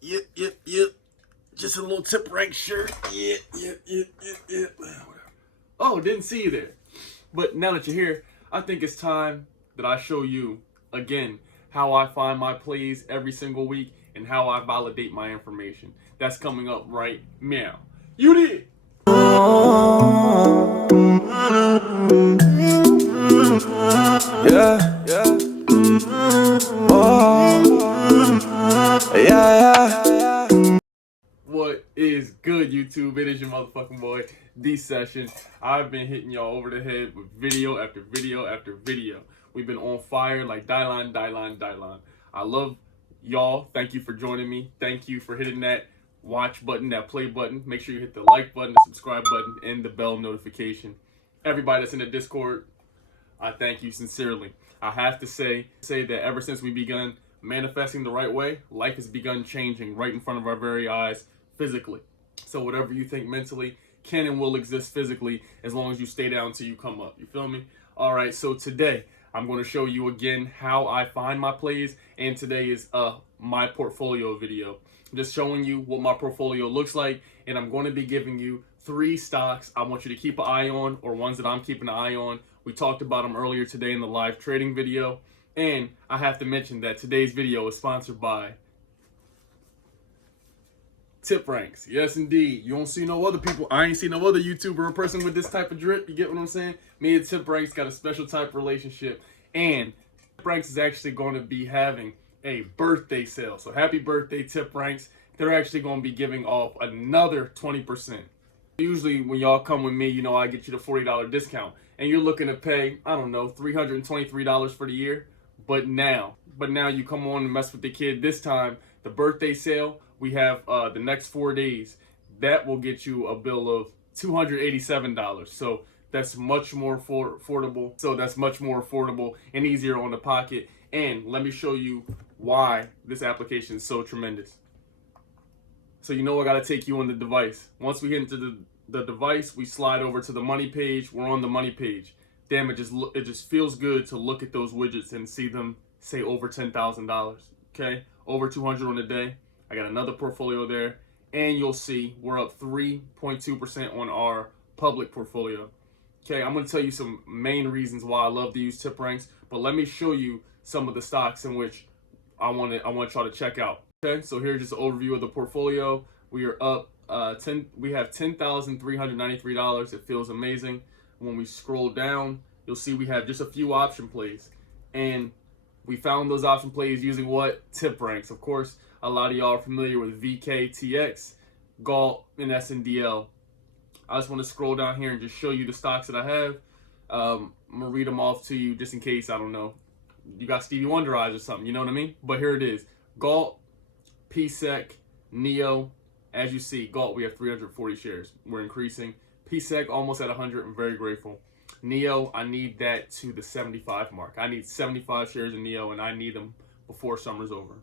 Yep. Just a little tip rank shirt. Yep. Oh, didn't see you there. But now that you're here, I think it's time that I show you again how I find my plays every single week and how I validate my information. That's coming up right now. You did. Yeah. Yeah. What is good, YouTube? It is your motherfucking boy, D Session. I've been hitting y'all over the head with video after video after video. We've been on fire like Dylan. I love y'all. Thank you for joining me. Thank you for hitting that watch button, that play button. Make sure you hit the like button, the subscribe button, and the bell notification. Everybody that's in the Discord, I thank you sincerely. I have to say that ever since we begun manifesting the right way, life has begun changing right in front of our very eyes physically. So whatever you think mentally can and will exist physically as long as you stay down until you come up. You feel me? All right, so today I'm going to show you again how I find my plays, and today is my portfolio video. I'm just showing you what my portfolio looks like, and I'm going to be giving you 3 stocks I want you to keep an eye on, or ones that I'm keeping an eye on. We talked about them earlier today in the live trading video. And I have to mention that today's video is sponsored by Tip Ranks. Yes, indeed. You don't see no other people. I ain't see no other YouTuber or person with this type of drip. You get what I'm saying? Me and Tip Ranks got a special type of relationship. And Tip Ranks is actually going to be having a birthday sale. So happy birthday, Tip Ranks. They're actually going to be giving off another 20%. Usually when y'all come with me, you know, I get you the $40 discount. And you're looking to pay, I don't know, $323 for the year. But now you come on and mess with the kid. This time, the birthday sale, we have the next 4 days. That will get you a bill of $287. So that's much more affordable. And easier on the pocket. And let me show you why this application is so tremendous. So you know I gotta take you on the device. Once we get into the device, we slide over to the money page. We're on the money page. Damn, it just feels good to look at those widgets and see them say over $10,000. Okay, over 200 on the day. I got another portfolio there, and you'll see we're up 3.2% on our public portfolio. Okay, I'm gonna tell you some main reasons why I love to use Tip Ranks, but let me show you some of the stocks in which I want y'all to check out. Okay, so here's just an overview of the portfolio. We are up we have $10,393. It feels amazing. When we scroll down, you'll see we have just a few option plays. And we found those option plays using what? Tip Ranks. Of course, a lot of y'all are familiar with VKTX, GALT, and SNDL. I just want to scroll down here and just show you the stocks that I have. I'm going to read them off to you just in case, I don't know, you got Stevie Wonder eyes or something, you know what I mean? But here it is. GALT, PSEC, NEO. As you see, GALT, we have 340 shares. We're increasing. PSEC almost at 100. I'm very grateful. NEO, I need that to the 75 mark. I need 75 shares in NEO, and I need them before summer's over.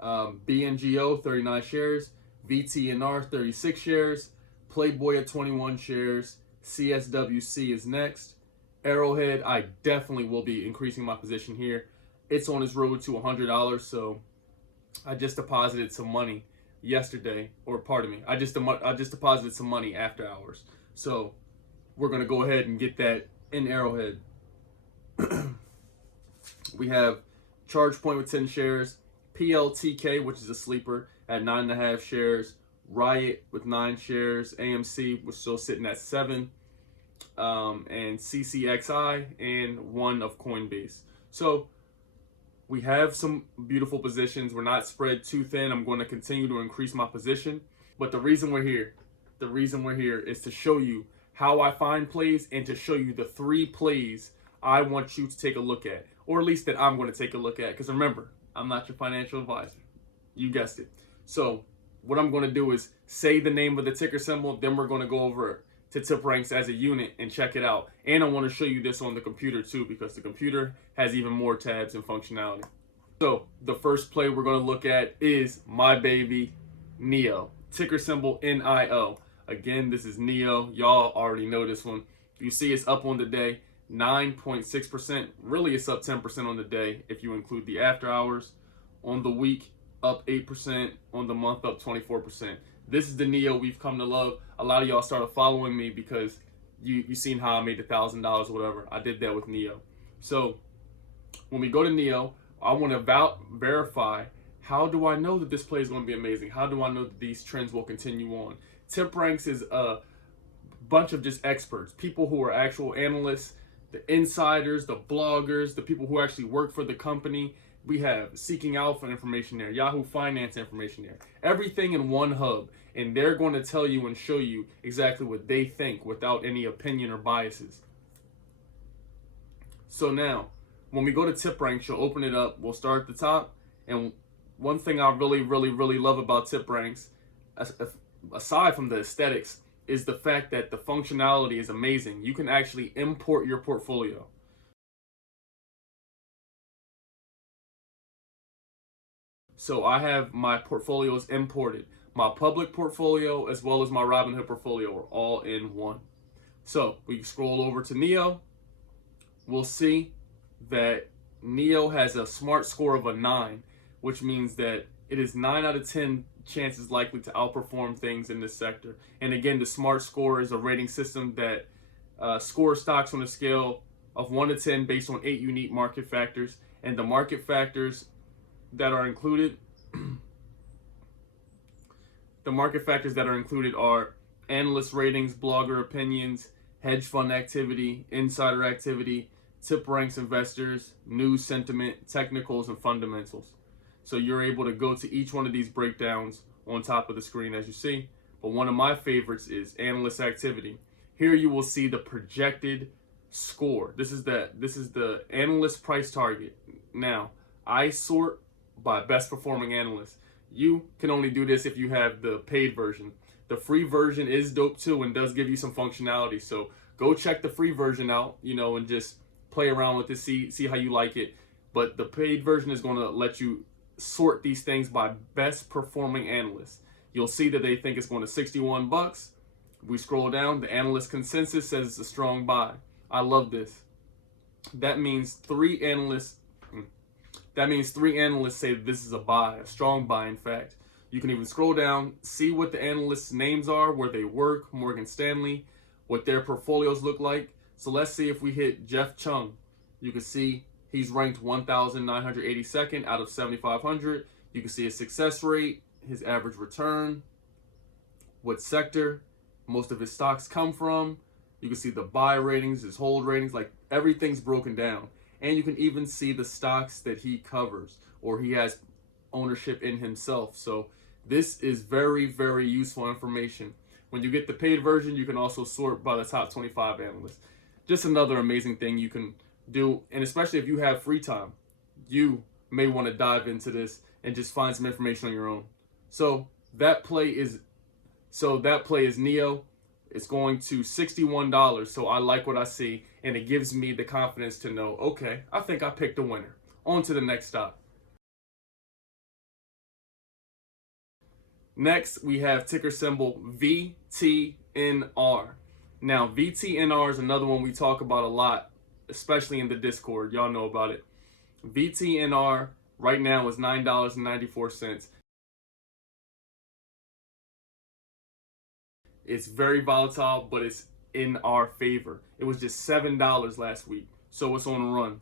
BNGO, 39 shares. VTNR, 36 shares. Playboy at 21 shares. CSWC is next. Arrowhead, I definitely will be increasing my position here. It's on its road to $100, so I just deposited some money yesterday, or pardon me, I just deposited some money after hours. So we're going to go ahead and get that in Arrowhead. We have ChargePoint with 10 shares, PLTK, which is a sleeper, at 9.5 shares, Riot with 9 shares, AMC was still sitting at 7, and CCXI, and 1 of Coinbase. So we have some beautiful positions. We're not spread too thin. I'm going to continue to increase my position. But the reason we're here is to show you how I find plays and to show you the 3 plays I want you to take a look at, or at least that I'm going to take a look at. Because remember, I'm not your financial advisor. You guessed it. So what I'm going to do is say the name of the ticker symbol, then we're going to go over to Tip Ranks as a unit and check it out. And I want to show you this on the computer too, because the computer has even more tabs and functionality. So the first play we're going to look at is my baby NEO, ticker symbol NIO. Again, this is NEO. Y'all already know this one. You see it's up on the day, 9.6%. Really, it's up 10% on the day if you include the after hours. On the week, up 8%, on the month up 24%. This is the Neo we've come to love. A lot of y'all started following me because you seen how I made $1,000 or whatever. I did that with Neo. So when we go to Neo, I want to verify, how do I know that this play is going to be amazing? How do I know that these trends will continue on? Tip Ranks is a bunch of just experts, people who are actual analysts, the insiders, the bloggers, the people who actually work for the company. We have Seeking Alpha information there, Yahoo Finance information there, everything in one hub. And they're going to tell you and show you exactly what they think without any opinion or biases. So now, when we go to Tip Ranks, you'll open it up. We'll start at the top. And one thing I really, really, really love about Tip Ranks, aside from the aesthetics, is the fact that the functionality is amazing. You can actually import your portfolio. So I have my portfolios imported. My public portfolio as well as my Robinhood portfolio are all in one. So we scroll over to Neo. We'll see that Neo has a smart score of a 9, which means that it is 9 out of 10 chances likely to outperform things in this sector. And again, the smart score is a rating system that scores stocks on a scale of 1 to 10 based on 8 unique market factors. And the market factors that are included, are analyst ratings, blogger opinions, hedge fund activity, insider activity, Tip Ranks investors, news sentiment, technicals, and fundamentals. So you're able to go to each one of these breakdowns on top of the screen as you see. But one of my favorites is analyst activity. Here you will see the projected score. This is the analyst price target. Now, I sort by best performing analyst. You can only do this if you have the paid version. The free version is dope too and does give you some functionality. So go check the free version out, and just play around with it, see how you like it. But the paid version is going to let you sort these things by best performing analysts. You'll see that they think it's going to $61. We scroll down, the analyst consensus says it's a strong buy. I love this. That means three analysts say this is a buy, a strong buy in fact. You can even scroll down, see what the analysts' names are, where they work, Morgan Stanley, what their portfolios look like. So let's see if we hit Jeff Chung. You can see he's ranked 1,982nd out of 7,500. You can see his success rate, his average return, what sector most of his stocks come from. You can see the buy ratings, his hold ratings, like everything's broken down. And you can even see the stocks that he covers or he has ownership in himself. So this is very, very useful information. When you get the paid version, you can also sort by the top 25 analysts. Just another amazing thing you can do. And especially if you have free time, you may want to dive into this and just find some information on your own. So that play is Neo. It's going to $61. So I like what I see, and it gives me the confidence to know, okay, I think I picked a winner. On to the next stop. Next, we have ticker symbol VTNR. Now, VTNR is another one we talk about a lot, especially in the Discord. Y'all know about it. VTNR right now is $9.94. It's very volatile, but it's in our favor. It was just $7 last week, so it's on a run.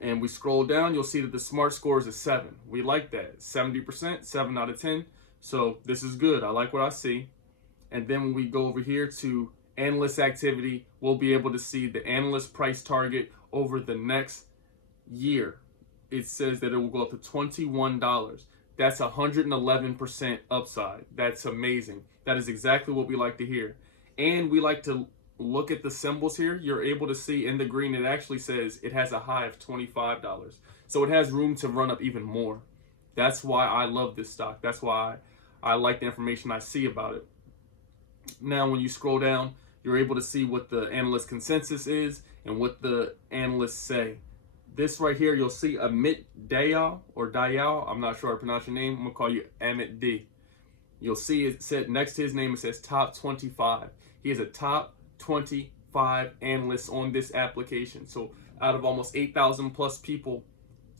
And we scroll down, you'll see that the smart score is a 7. We like that. 70%, 7 out of 10. So this is good. I like what I see. And then when we go over here to analyst activity, we'll be able to see the analyst price target over the next year. It says that it will go up to $21. That's 111% upside. That's amazing. That is exactly what we like to hear. And we like to look at the symbols here. You're able to see in the green, it actually says it has a high of $25. So it has room to run up even more. That's why I love this stock. That's why I like the information I see about it. Now, when you scroll down, you're able to see what the analyst consensus is and what the analysts say. This right here, you'll see Amit Dayal or Dayal. I'm not sure how to pronounce your name. I'm going to call you Amit D. You'll see it said next to his name, it says top 25. He is a top 25 analyst on this application. So out of almost 8,000 plus people,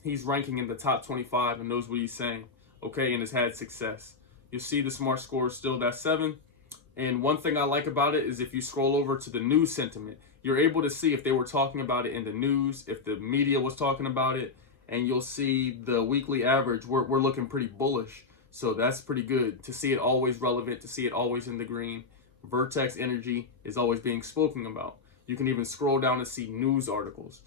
he's ranking in the top 25 and knows what he's saying. okay, and has had success. You'll see the smart score is still that 7. And one thing I like about it is if you scroll over to the news sentiment, you're able to see if they were talking about it in the news, if the media was talking about it, and you'll see the weekly average, we're looking pretty bullish. So that's pretty good to see it always relevant, to see it always in the green. Vertex Energy is always being spoken about. You can even scroll down and see news articles.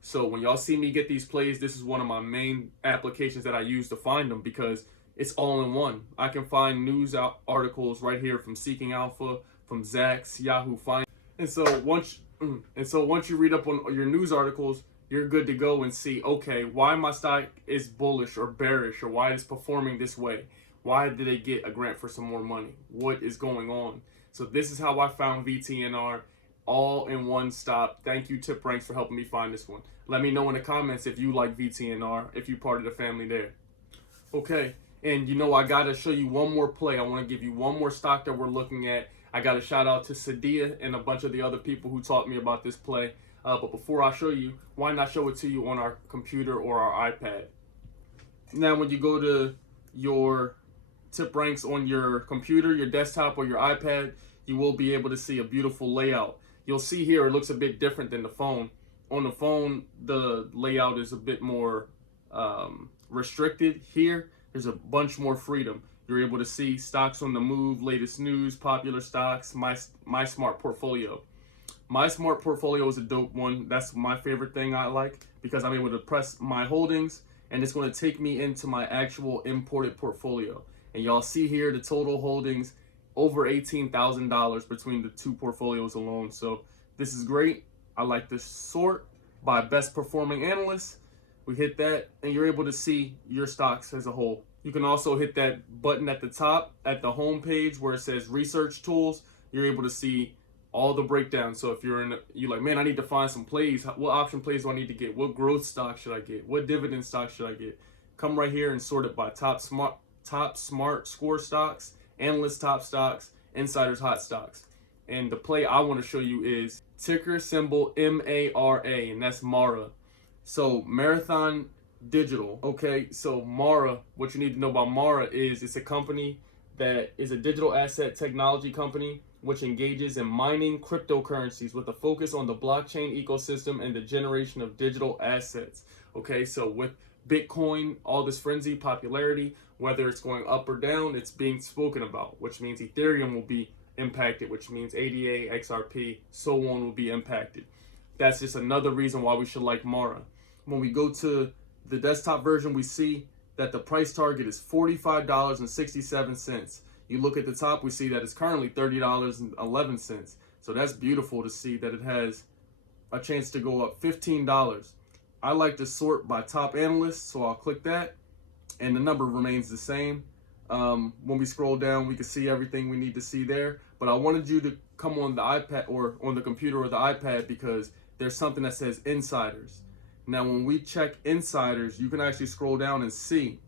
So when y'all see me get these plays, this is one of my main applications that I use to find them because it's all in one. I can find news articles right here from Seeking Alpha, from Zacks, Yahoo Finance. And so once you read up on your news articles, you're good to go and see, okay, why my stock is bullish or bearish, or why it's performing this way. Why did they get a grant for some more money? What is going on? So this is how I found VTNR, all in one stop. Thank you, Tip Ranks, for helping me find this one. Let me know in the comments if you like VTNR, if you're part of the family there. Okay, and you know I gotta show you one more play. I want to give you one more stock that we're looking at. I got to shout out to Sadia and a bunch of the other people who taught me about this play. But before I show you, why not show it to you on our computer or our iPad? Now, when you go to your Tip Ranks on your computer, your desktop, or your iPad, you will be able to see a beautiful layout. You'll see here it looks a bit different than the phone. On the phone, the layout is a bit more restricted. Here, there's a bunch more freedom. You're able to see stocks on the move, latest news, popular stocks, my smart portfolio. My smart portfolio is a dope one. That's my favorite thing I like because I'm able to press my holdings and it's going to take me into my actual imported portfolio. And y'all see here the total holdings over $18,000 between the two portfolios alone. So this is great. I like to sort by best performing analysts. We hit that and you're able to see your stocks as a whole. You can also hit that button at the top at the home page where it says research tools. You're able to see all the breakdowns. So if you're like, man, I need to find some plays. What option plays do I need to get? What growth stock should I get? What dividend stock should I get? Come right here and sort it by top smart score stocks, analyst top stocks, insiders hot stocks. And the play I want to show you is ticker symbol MARA, and that's Mara. So Marathon Digital. Okay, so Mara, what you need to know about Mara is it's a company that is a digital asset technology company which engages in mining cryptocurrencies with a focus on the blockchain ecosystem and the generation of digital assets. Okay, so with Bitcoin, all this frenzy popularity, whether it's going up or down, it's being spoken about, which means Ethereum will be impacted, which means ADA, XRP, so on will be impacted. That's just another reason why we should like Mara. When we go to the desktop version, we see that the price target is $45.67. You look at the top, we see that it's currently $30.11. So that's beautiful to see that it has a chance to go up $15. I like to sort by top analysts, so I'll click that, and the number remains the same. When we scroll down, we can see everything we need to see there. But I wanted you to come on the iPad or on the computer or the iPad because there's something that says insiders. Now, when we check insiders, you can actually scroll down and see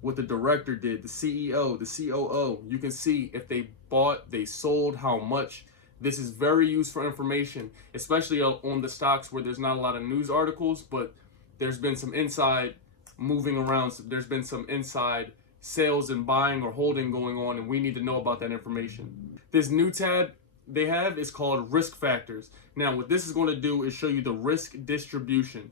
what the director did, the CEO, the COO. You can see if they bought, they sold, how much. This is very useful information, especially on the stocks where there's not a lot of news articles, but there's been some inside moving around. So there's been some inside sales and buying or holding going on, and we need to know about that information. This new tab they have is called risk factors. Now, what this is going to do is show you the risk distribution.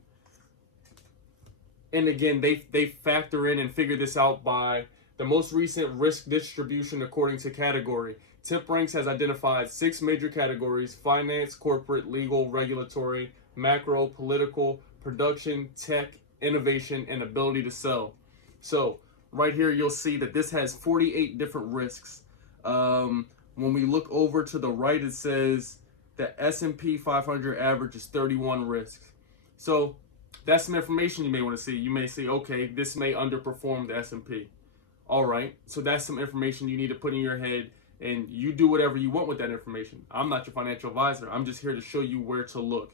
And again, they factor in and figure this out by the most recent risk distribution according to category. Tip Ranks has identified 6 major categories: finance, corporate, legal, regulatory, macro, political, production, tech, innovation, and ability to sell. So right here, you'll see that this has 48 different risks. When we look over to the right, it says the S&P 500 average is 31 risks. So that's some information you may want to see. You may say, okay, this may underperform the S&P. All right, so that's some information you need to put in your head, and you do whatever you want with that information. I'm not your financial advisor. I'm just here to show you where to look.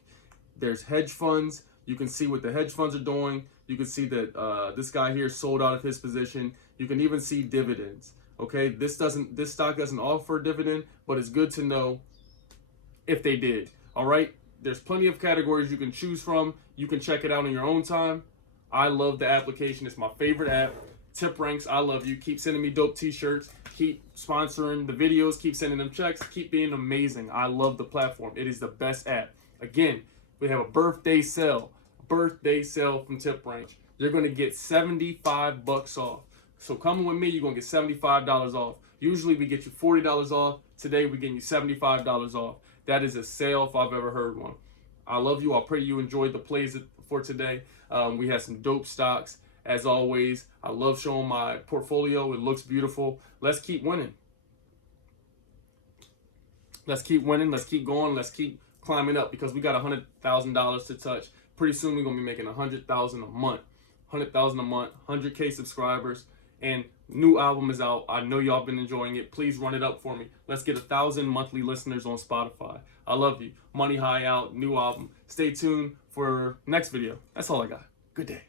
There's hedge funds. You can see what the hedge funds are doing. You can see that this guy here sold out of his position. You can even see dividends. Okay, this stock doesn't offer a dividend, but it's good to know if they did. All right, there's plenty of categories you can choose from. You can check it out in your own time. I love the application. It's my favorite app. Tip Ranks, I love you. Keep sending me dope t-shirts. Keep sponsoring the videos. Keep sending them checks. Keep being amazing. I love the platform. It is the best app. Again, we have a birthday sale. Birthday sale from Tip Ranks. You're going to get $75 off. So coming with me, you're going to get $75 off. Usually we get you $40 off. Today we're getting you $75 off. That is a sale if I've ever heard one. I love you. I pray you enjoyed the plays for today. We had some dope stocks. As always, I love showing my portfolio. It looks beautiful. Let's keep winning. Let's keep winning. Let's keep going. Let's keep climbing up because we got $100,000 to touch. Pretty soon we're going to be making $100,000 a month. $100,000 a month, 100K subscribers, and new album is out. I know y'all been enjoying it. Please run it up for me. Let's get 1,000 monthly listeners on Spotify. I love you. Money High out, new album. Stay tuned for next video. That's all I got. Good day.